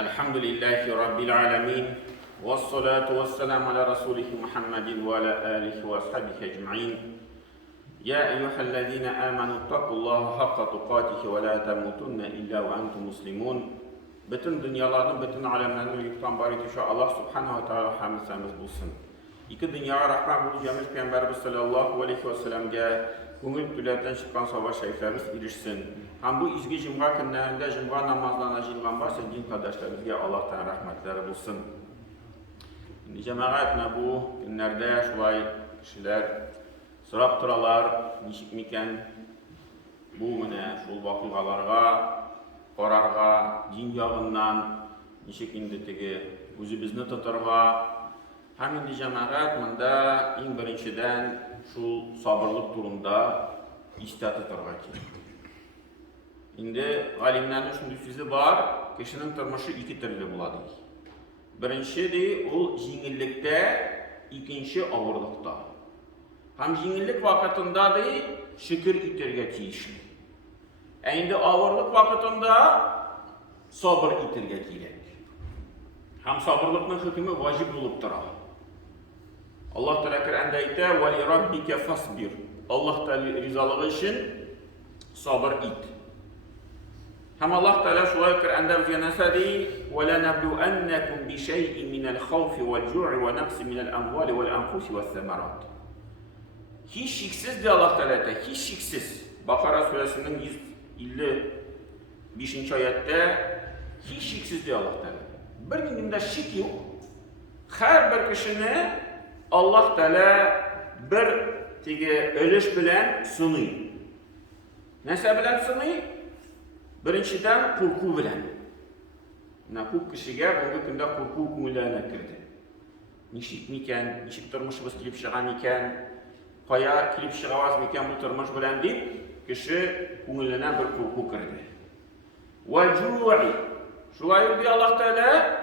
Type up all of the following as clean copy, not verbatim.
Elhamdülillahi Rabbil alemin. Vessalatu vesselamu ala Resulihi Muhammedin ve ala alihi ve ashabihi ecma'in. Ya eyyühellezine amenu ittakullaha hakka tukatihi ve la temutunne illa ve entum muslimun. Bütün dünyaların, bütün alemlerin yüktan bari düşe Allah subhanahu ve teala hamdimiz bulsun. İki dünyaya rahmet bulacağımız Peygamberimiz sallallahu aleyhi ve sellem'e көңіл түләптен шыққан сабар шәйхләріміз ирешсін. Һәм бу изге җомга көннәрендә җомга намазларына җыелган барча дин кардәшләребезгә Аллаһтан рәхмәтләре булсын. Инде җәмәгать менә бу көннәрдә шулай кешеләр сорап торалар, ничек микән бу менә шул вакыйгаларга карарга, дин ягыннан ничек инде теге үзебезне тотарга. Һәм инде җәмәгать монда иң беренчедән şul sabırlık durumda istati targa ki. İndi alimlerin şunday sözü var, kişinin tırmışı iki türlü buladı. Birinci de o jingillikte, ikinci ağırlıkta. Hem jingillik vakitinde de şükür itirge tiyişli. İndi ağırlık vakitinde sabır itirge tiyilek. Hem sabırlıkın hükmü vacip olup durar. Allah Teala Kur'an'da aytdı: "Ve li rabbike fasbir." Allah Teala rizalığı için sabır et. Hem Allah Teala şöyle Kur'an'da bize nasadi: "Ve la nabluwannakum bi şey'in minel havfi ve'l-cu'i ve naqsin minel amvali ve'l-anfusi ve's-semarat." Hiç şüphesiz de Allah Teala da hiç şüphesiz. Bakara suresinin 155. ayette hiç şüphesiz de Allah Teala. Bir günde şük yok. Her bir kişinin Allah Teala bir tege ölüş bilen sınıyor. Nese bilen sınıyor? Birinciden korku bilen. Bu kişiye bugün günde korku kumullarına girdi. Nişik miken, nişik tırmışımız kilip çıkan iken, kaya kilip çıkavaz miken bu tırmış bilen deyip, kişi kumullarına bir korku girdi. Ve cu'i. Şulayı bir Allah Teala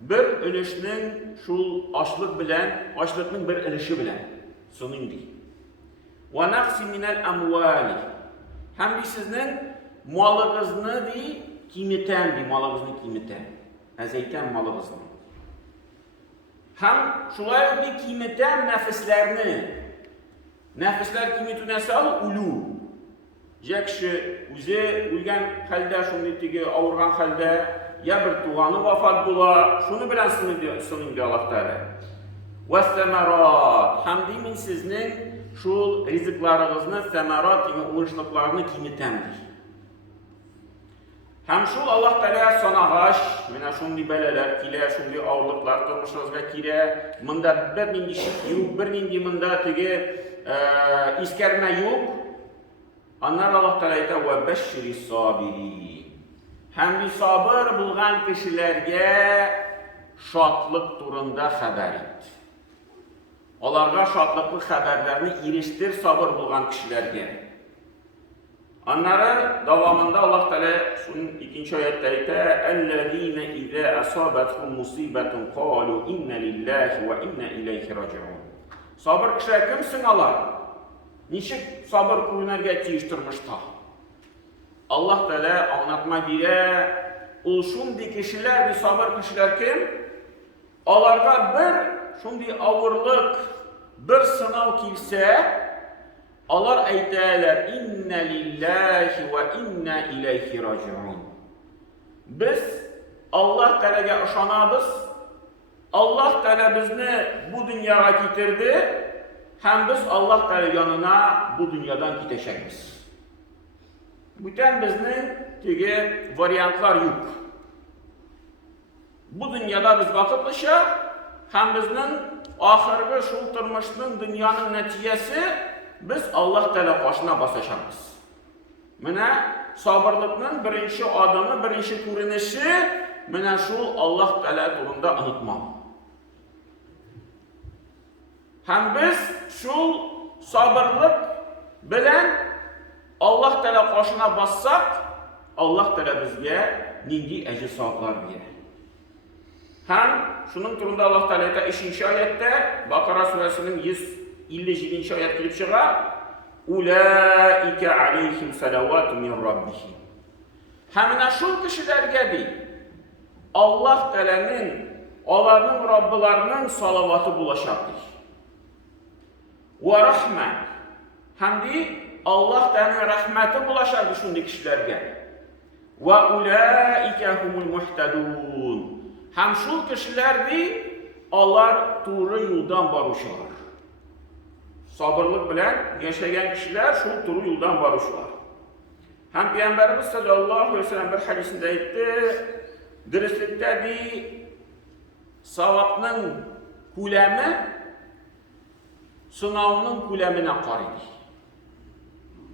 bir ölüşünün şul açlık bilen, açlıkның bir ölüşü bilen sının deyil. Ve naqsi minel amvali. Hem de sizin malınızını deyil, kimiten deyil, malınızını kimiten. Ezeyten malınızını. Hem şulay bir kimiten nefislerini. Nefisler kimiti nesal? Ulu. Ya kişi üze ulgen halde, şundaki avurgan halde, ya bir tuğanı vafat bula, şunu bilen sınır diyor Allah Teala. Ve-semerat, hem demin sizin şu riziklarınızını, semerat yani uğraşlıklarını kimitendir. Hem şu Allah Teala sana haş, mena şundi beleler kile, şundi ağırlıklar durmuşuzga kile, mında bir nindi şık yok, bir nindi mında tege iskerme yok. Onlar Allah Teala ite ve beşşiri sabiri. Hem de sabır bulgan kişilerge şatlık turunda haber et. Onlarga şatlıklı haberlerini eriştir sabır bulgan kişilerge. Onların devamında Allah Teala şunun ikinci ayette ayette اَلَّذ۪ينَ اِذَا أَصَابَتْهُمْ مُصِيبَةٌ قَالُوا اِنَّ لِلّٰهِ وَاِنَّ اِلَيْهِ رَجِعُونَ. Sabır kişiler kimsin Allah? Niçin sabır kuyunerge tiyiştirmiştir? Allah Teala anlatma bile, o şundi kişiler, bir sabır kişiler kim? Onlarga bir şundi ağırlık, bir sınav kilse, onlar aytaylar, inne lillahi ve inne ileyhi raciun. Biz Allah Teala'ya ışanabız, Allah Teala bizni bu dünyaya getirdi, hem biz Allah Teala yanına bu dünyadan gideceğiz. Bütün bizning tege variantlar yok. Bu dünyada biz vakıtlaşa, hem bizning ahirgi şul turmuşning dünyanın neticesi biz Allah Teala qoshina basacağız. Mana sabırlıkның birinci adamı, birinci ko'rinishi mana şul Allah Teala turunda unutmam. Hem biz şul sabırlık bilen Allah Teala qoshina bassak, Allah Teala bizga nindi ecir savoblar berar. Hem şunun turunda Allah Teala aytadi 3. oyatda, Baqara surasining 157. oyat kelib chiqar. Ulaika alayhim salavatun min rabbihim. Hem ana şu kişilerge deyil. Allah Teala'nın, onların Rabbilerinin salavatı bulaşardır. Ve rahme, hem de Allah Teala'nın rahmeti bulaşardır şundi kişilerge. Ve ulaike humul muhtedun. Hem şu kişilerdi, onlar doğru yoldan barışar. Sabırlık bilen yaşayan kişiler şu doğru yoldan barışar. Hem Peygamberimiz sallallahu aleyhi ve sellem bir hadisinde etti, dürüstlükte bir savabının kulemi, sınavının kulemine qaraydı.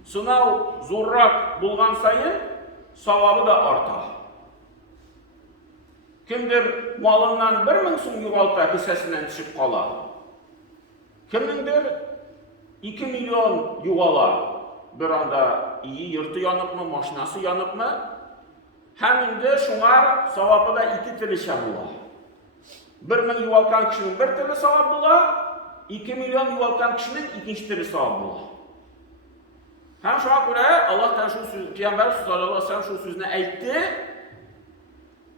Sınav zorrak bulgan sayın, savabı da artar. Kimdir malından 1000 so'm yo'g'alta hissasidan tushib qoladi. Kimningdir 2 milyon yo'g'ala. Bir anda iyi yurti yanıpmı, maşinası yanıpmı? Heminde şunlar savabı da 2 tirisha bo'ladi. 1000 yo'g'algan kişinin 1 tiri savab bo'ladi, 2 milyon yo'g'algan kişinin 2 tiri savab bo'ladi. Hem şuna göre Allah Teala şu söz, Peygamber sallallahu aleyhi ve sellem şu sözünü aytdı.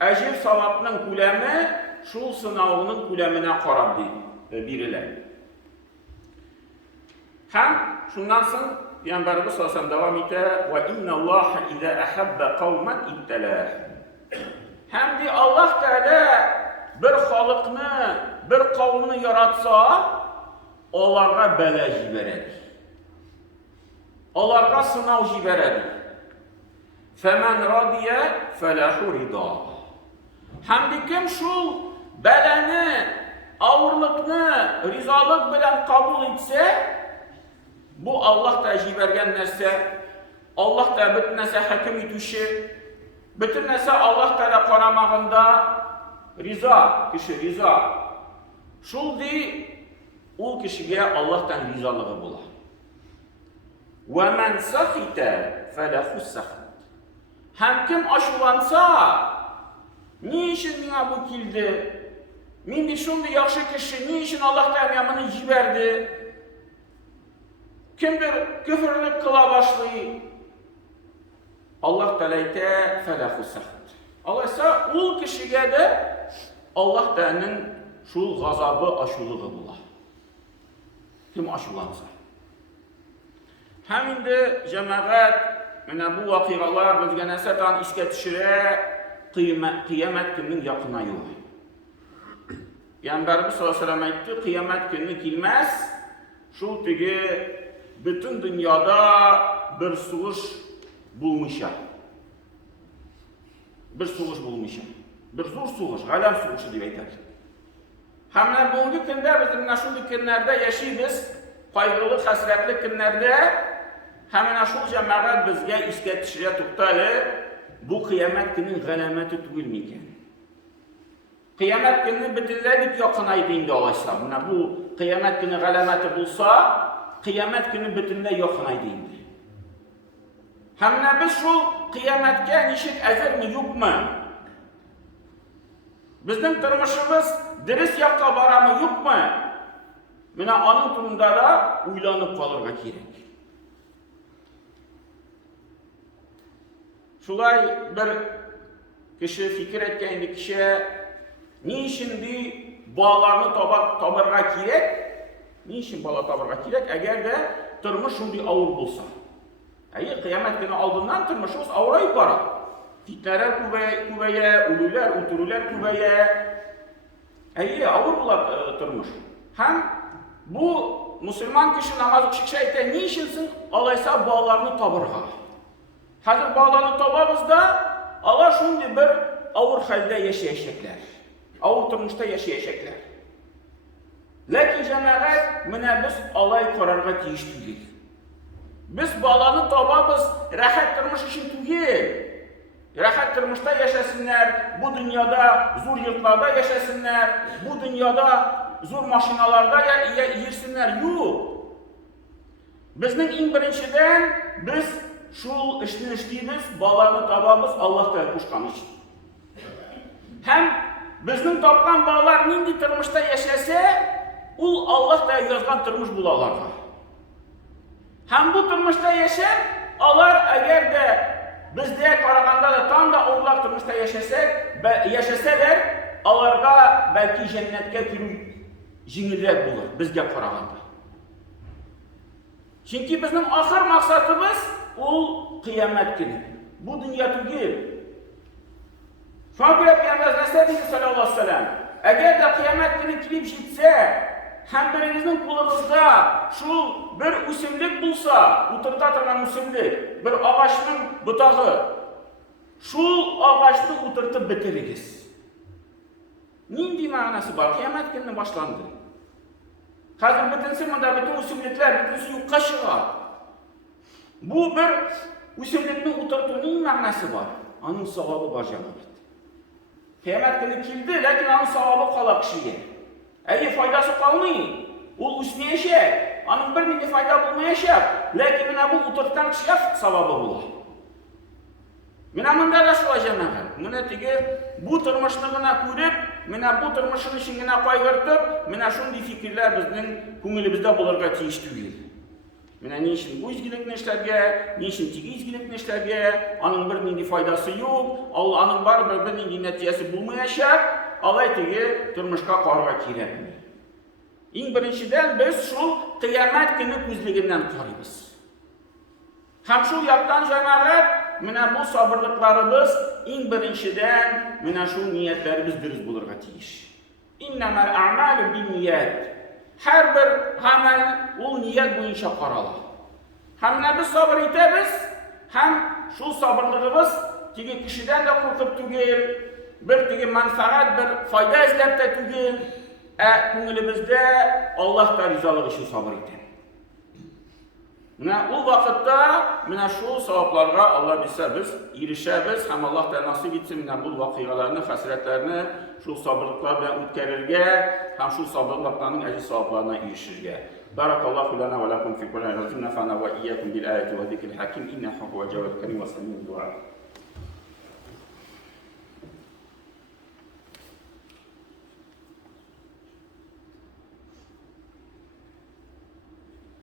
Ecir savabının kulemi şu sınavının kulemine qarab biriler. Hem şundan sonra Peygamberimiz sallallahu aleyhi ve sellem devam etti. Ve inna Allah iza ahabba qavman ibtalah. Hem de Allah Teala bir halıkını, bir kavmini yaratsa, onlara bela jiberedi. Onlara sınav jiberedi. Femen radiye felahu rida. Hem de kim şu beleni, ağırlıkını, rizalık bilen kabul etse, bu Allah da jibergen nese, Allah da bütün nese hakim etüşü, bütün nese Allah da qaramağında riza, kişi riza. Şul di, o kişiye Allah'tan rizalığı bular. وَمَنْ سَخِتَ فَلَهُ السَّخِتِ. Hem kim aşulansa, niçin bana bu kildi? Mindi şundu yaxşı kişi, niçin Allah Teala'nın jiberdi? Kimdir küfürlük kıla başlayı? Allah Teala'yte فَلَهُ السَّخِتِ. Allah ise o kişiye de Allah Teala'nın şu gazabı aşılığı bular. Kim aşulansa. Hem de cemaat, bu vakıgalar bizge nesatan iske düşüre kıyamet gününün yakına yok. Peygamberimiz sallallahu aleyhi ve sellem aytdı, kıyamet günü gelmez, şu tigi bütün dünyada bir suğuş bulmuşa. Bir suğuş bulmuşa. Bir zor suğuş, alem suğuşu diye aytar. Hem de bugünkü günde bizim şu günlerde yaşayız, kaygılı, hasretli günlerde hemen şu cemaat bizge iske düşüre tuttalı, bu kıyamet günün galameti tugilmeyken. Kıyamet günü bütünle bit yakınaydı indi olaysa. Bu kıyamet günü galameti bulsa, kıyamet günü bütünle yakınaydı indi. Hem biz şu kıyametke nişik ezir mi yok mu? Bizim tırmışımız diriz yakka bara mı yok mu? Onun turunda da uylanıp kalırga gerek. Şulay bir kişi fikir etken kişi niçin bir bağlarını tabarga gerek? Niçin bağlar tabarga gerek? Eğer de tırmış şundi ağır bulsa. Kıyamet günü aldığından tırmışımız ağırayıp bara. Fitneler kuvveye, ulüler, uturuler kuvveye. Ağır bular tırmış. Hem bu Müslüman kişi namazı kişi niçinsin? Alaysa bağlarını tabarga. Hazır bağlarını tababız da Allah şimdi bir ağır halde yaşayacaklar. Ağır tırmışta yaşayacaklar. Lakin cemaat biz alay kararga tiyiş değil. Biz bağlarını tababız rahat tırmış için değil. Rahat tırmışta yaşasınlar, bu dünyada zor yurtlarda yaşasınlar, bu dünyada zor maşinalarda yersinler. Yok. Bizning en birinchidan biz şu işini işleyimiz, bağlarını tababız Allah'ta kuşkan için. Hem bizning tapkan bağlar nindi tırmışta yaşasa, ul Allah'ta yazgan tırmış bulalarga. Hem bu tırmışta yaşa, Allah eğer de bizde karaganda da tam da Allah tırmışta yaşasak, yaşasalar, onlarga belki cennetke kürü jingilrek bulur, bizge qaraganda. Çünkü bizim ahir maksatımız o kıyamet günü. Bu dünya tügül. Şuna göre Peygamber Efendimiz sallallahu aleyhi ve sellem, eğer de kıyamet günü kilip jitse, hem birinizin kulunuzda şu bir usimlik bulsa, uturta turgan usimlik, bir ağaçның butağı, şu ağaçны uturtup bitiririz. Nindi manası var? Kıyamet günü başlandı. Hazır bitinsin, bunda bütün usimlikler, bitinsin yukka çıkar. Bu bir usimlikni uturtuğunun manası var. Onun savabı var cemaat. Kıyamet günü kildi, lakin onun savabı kala kişiye. Eğer faydası kalmıyor, o üstüneşek, onun bir neyde fayda bulmayacak, lakin bu uturtkan kişiye savabı bular. Mina mında da şolacağım ben. Mina tigi bu turmuşluğuna kurip, mina bu turmuşun işine kaygırtıp, mina şundi fikirler bizden kungilibizde bularga tiyiş değil. Mina niçin bu izgilikni işlerge, niçin tigi izgilikni işlerge, onun bir neyde faydası yok, onun var bir neyde neticesi bulmayacak, alay tigi turmuşka qarga kiretmiyor. En birinciden biz şu kıyamet günü gözlüğünden qarayız. Hem şu yaktan cemaat, mina bu sabırlıklarımız en birinciden mina şu niyetlerimiz dürüst bulurga tiyiş. İnnemel a'malu bin niyet. Her bir amel o niyet boyunca qaralar. Hem biz sabır etemiz, hem şu sabırlığımız tigi kişiden de korkup tügül, bir tigi manfaat, bir fayda izlep de tügül, kungilibizde Allah da rizalığı için sabır etemiz. O vakitte şu sevaplarga Allah bilse biz erişebiz, hem Allah da nasip etsin bu vakıgalarını, hasretlerini şu sabırlıklar bilen ötkerirge, hem şu sabırlıklarının ecri sevaplarına erişirge. Barakallahu lana ve lakum fi kulli razim nefana ve iyyakum bil ayati ve zikril hakim innehu huve cevabul kerim ve samiyul dua.